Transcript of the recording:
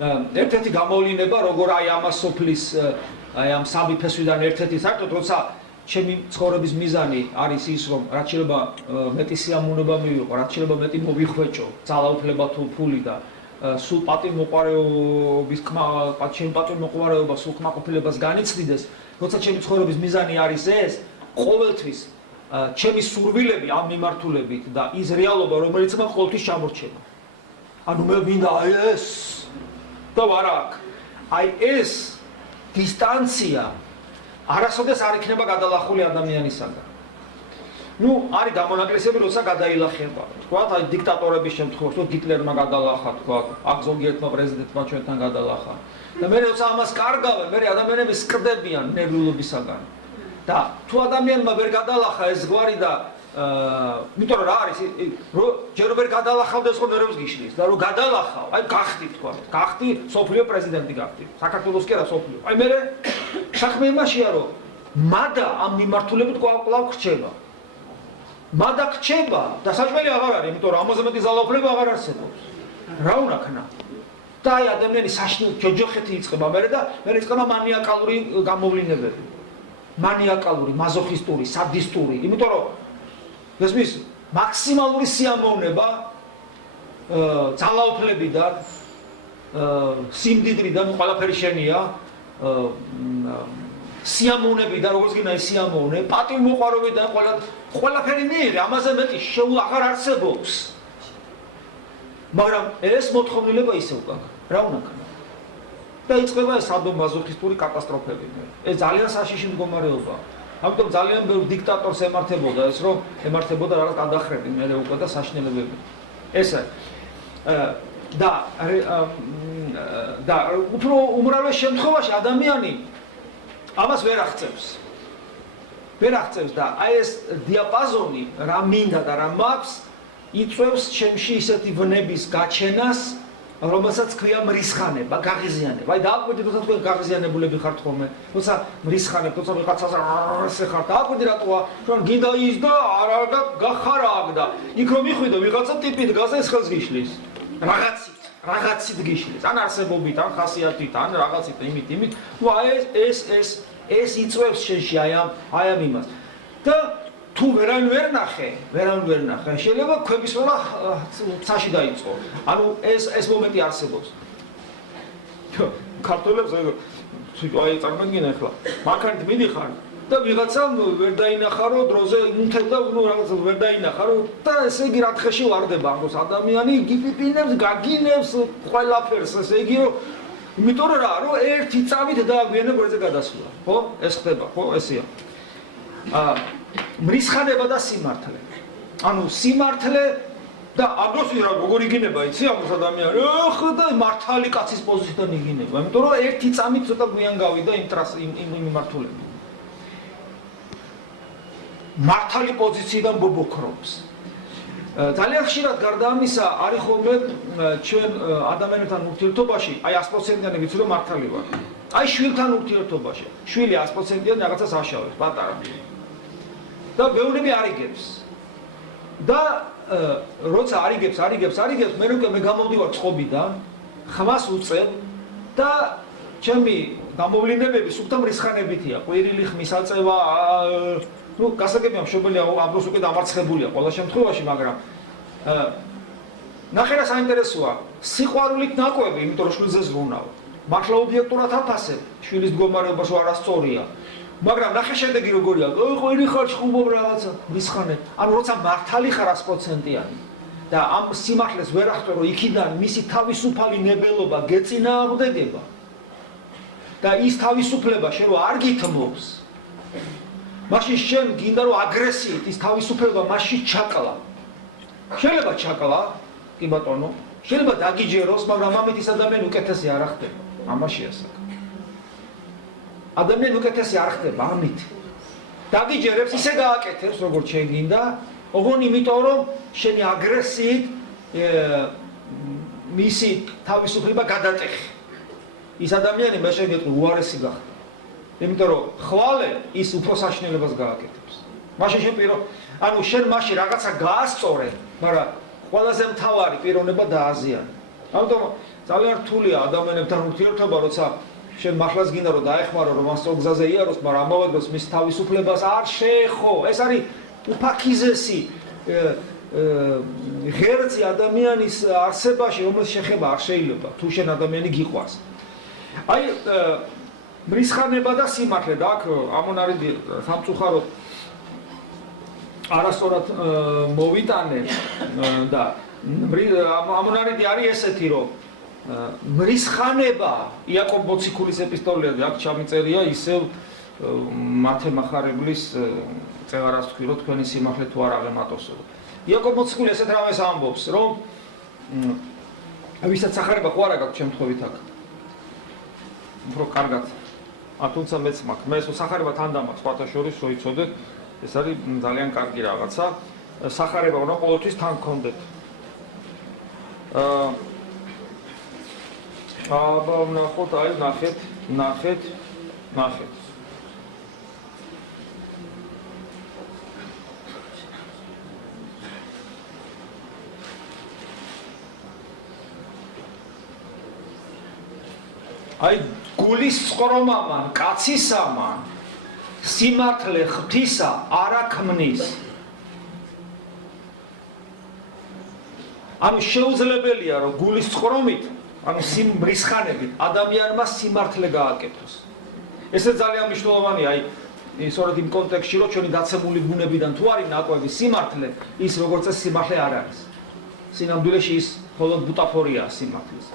ერთ-ერთი გამოვლინება, როგორ აი ამას სოფლის აი ამ სამი ფესვიდან ერთ-ერთი საერთოდ როცა ჩემი ცხოვრების მიზანი არის ის, რომ რაც შეიძლება მეტი სიამოვნება მივიღო, რაც შეიძლება მეტი მოვიხვეჭო, ძალაუფლება თუ ფული და სულ პატივმოყვარეობის ჩემი პატივმოყვარეობა სულ კმაყოფილებას განიცდიდეს, როცა ჩემი ცხოვრების მიზანი არის ეს, ყოველთვის ჩემი სურვილები ამ მიმართულებით და ის რეალობა, რომელიც მან ყოველთვის ჩამორჩება. ანუ მე მინდა აი ეს და ვარა აქ. აი ეს დისტანცია არასოდეს არ იქნება გადალახული ადამიანისაგან. ნუ არის გამონაკლისები, როცა გადაილახება. თქვათ, აი დიქტატორების შემთხვევაში, თუ ჰიტლერმა გადალახა, თქვათ, აქ ზოგიერთმა პრეზიდენტმა ჩვენთან გადალახა. და მე როცა ამას კარგავენ, მე ადამიანები სკრდებიან ნერვიულობისაგან. და თუ ადამიანმა ვერ გადალახა ეს გვარი და იმიტომ რომ რა არის, ჯერ ვერ გადალახავდეს ხო ნერვს გიშლის და რომ გადალახავ, აი გახდი თქვათ, გახდი სოფლიო პრეზიდენტი გახდი. საქართველოს კი არა სოფლიო. აი მე საქმე იმაშია რომ მადა ამ მიმართულებით კვლავ რჩება. მადა რჩება და საჭმელი აღარ არის, იმიტომ რომ ამაზე მეტი ძალაუფლება აღარ არსებობს. რა უნდა ქნა? და აი ადამიანი საშინელ ჯოჯოხეთი იწყება მერე და მერე იწყება მანიაკალური გამოვლინებები. მანიაკალური, მაზოხისტური, სადისტური, იმიტომ რომ გესმის მაქსიმალური სიამოვნება ძალაუფლებიდან, სიმდიდრიდან ყველაფერი შენია, სიამოვნებიდან, როგორც გინდა ის სიამოვნე, პატივმოყვარეობიდან ყველაფერი მიიღე, ამაზე მეტი შეულ აღარ არსებობს. მაგრამ ეს მოთხოვნილება ისევ გაქვს. რა უნდა ქნა? და იწყება ეს სადომაზოხისტური კატასტროფები. ეს ძალიან საშიში მდგომარეობაა. ამიტომ ძალიან ბევრ დიქტატორს ემართებოდა ეს, რომ ემართებოდა რაღაც გადახრები მერე უკვე და საშინელებები. ესე და უფრო უმრავლეს შემთხვევაში ადამიანი ამას ვერ აღწევს. ვერ აღწევს და აი ეს დიაპაზონი რა მინდა და რა მაქვს იწვევს ჩემში ისეთი ვნების გაჩენას, რომელსაც ქვია მრისხანება, გაღიზიანება. აი დააკვირდი, როცა თქვენ გაღიზიანებულები ხართ ხოლმე, როცა მრისხანებთ, როცა ვიღაცას ასე ხართ, დააკვირდი რატოა, ჩვენ გინდა ის და არა და გახარა აქ და იქ რომ მიხვიდო ვიღაცა ტიპით გაზა ეს ხელს გიშლის. რაღაცით გიშლის. ან არსებობით, ან ხასიათით, ან რაღაცით, იმით. ნუ აი ეს იწვევს შენში აი ამ იმას. და თუ ვერან ვერ ნახე, შეიძლება ქვებისმოლა ცაში დაიწყო. ანუ ეს მომენტი არსებობს. ქართველებს აი წარმოგიდგენ ახლა, მანქანით მიდიხარ და ვიღაცამ ვერ დაინახა რომ დროზე უნთებ და ნუ რაღაც ვერ დაინახა რომ და ესე იგი რა თხეში ვარდება ამას ადამიანი გიპიპინებს, გაგინებს ყველაფერს, ესე იგი რომ იმიტომ რომ ერთი წამით დააგვიანე გვერდზე გადასვლა. ხო? ეს ხდება, ხო? ესეა. მრისხანება და სიმართლე. ანუ სიმართლე და ამბობს რა როგორ იგინება, იცი ამას ადამიანი. ხო და მართალი კაცის პოზიციიდან იგინება. იმიტომ რომ ერთი წამით ცოტა გვიან გავიდა იმ მიმართულებით. მართალი პოზიციიდან ბობოქრობს. ძალიან ხშირად გარდა ამისა არის ხოლმე ჩვენ ადამიანებთან ურთიერთობაში, აი 100%-იანი ვიცი რომ მართალი ვარ. აი შვილთან ურთიერთობაში. შვილი 100%-იანი რაღაცას აშავებს, პატარა. და ბევრები არიგებს. და როცა არიგებს, მე გამოვდივარ წყობიდან, ხმას უწევ და ჩემი გამოვლინებები სულთან მრისხანებითია. ყვირილი ხმის აწევა, ნუ გასაგებია მშობელი ამ დროს უკვე დამარცხებულია ყველა შემთხვევაში, მაგრამ ნახე რა საინტერესოა, სიყვარულით ნაკვები, იმიტომ რომ შვილზე ზრუნავ. მართლა ობიექტურად აფასებ, შვილის მდგომარეობა რო არასწორია. მაგრამ ნახე შედეგი როგორია, ყვირი ხარ ჩხუბობ რაღაცა, მისხანე. ანუ როცა მართალი ხარ 100%-იანი და ამ სიმართლეს ვერ ახტო, რომ იქიდან მისი თავისუფალი ნებელობა გეწინააღმდეგება და ის თავისუფლება შენ რო არ გითმობს, მაშინ შენ გინდა რომ აგრესიით ის თავისუფლება მაშინ ჩაკლა. შეიძლება ჩაკლა, კი ბატონო, შეიძლება დაგიჯეროს, მაგრამ ამით ის ადამიანი უკეთესი არ ხდება. ამაშია საქმე. ადამიანი უკეთესი არ ხდება ამით. დაგიჯერებს, ისე გააკეთებს, როგორც შენ გინდა, ოღონდ იმიტომ რომ შენი აგრესიით მისი თავისუფლება გადატეხი. ის ადამიანი მე შეგეტყვი უარესი გახდა. იმიტომ რომ ხვალე ის უფრო საშინელებას გააკეთებს. მაშინ შენ ანუ შენ მაშინ რაღაცა გაასწორე, მაგრამ ყველაზე მთავარი პიროვნება დააზიანე. ამიტომ ძალიან რთულია ადამიანებთან ურთიერთობა, როცა შენ მართლაც გინდა რომ დაეხმარო, რომ ამ სწორ გზაზე იაროს, მაგრამ ამავე დროს მის თავისუფლებას არ შეეხო. ეს არის უფაქიზესი ღერძი ადამიანის არსებაში, რომელს შეხება არ შეიძლება, თუ შენ ადამიანი გიყვარს. აი მრისხანება და სიმართლე და აქ ამონარიდი სამწუხაროდ არასწორად მოვიტანე და ამონარიდი არის ესეთი, რომ მრისხანება იაკობ მოციქულის ეპისტოლეზე აქ ჩამიწერია ისევ მათე მახარებლის წევარას თქვი, რომ თქვენი სიმართლე თუ არ აღემატოსო. იაკობ მოციქული ესეთ რამეს ამბობს, რომ ვისაც სახარება ხო არა გაქვს შემთხვევით აქ. უფრო კარგად. თუმცა მეც მაქვს. მე სახარება თან დამაქვს, სხვათა შორის რო იცოდეთ, ეს არის ძალიან კარგი რაღაცა. სახარება უნდა ყოველთვის თან გქონდეთ. ვნახოთ, აი ნახეთ. აი გულის წყრომამან, კაცისამან, სიმართლე ღვთისა არა ქმნის. ანუ შეუძლებელია, რომ გულის წყრომით, ანუ მრისხანებით ადამიანმა სიმართლე გააკეთოს. ესე ძალიან მნიშვნელოვანია, აი სწორედ იმ კონტექსტში, რომ ჩვენი დაცემული ბუნებიდან თუ არის ნაკვები სიმართლე, ის როგორც წესი სიმართლე არ არის. სინამდვილეში ის მხოლოდ ბუტაფორიაა სიმართლის.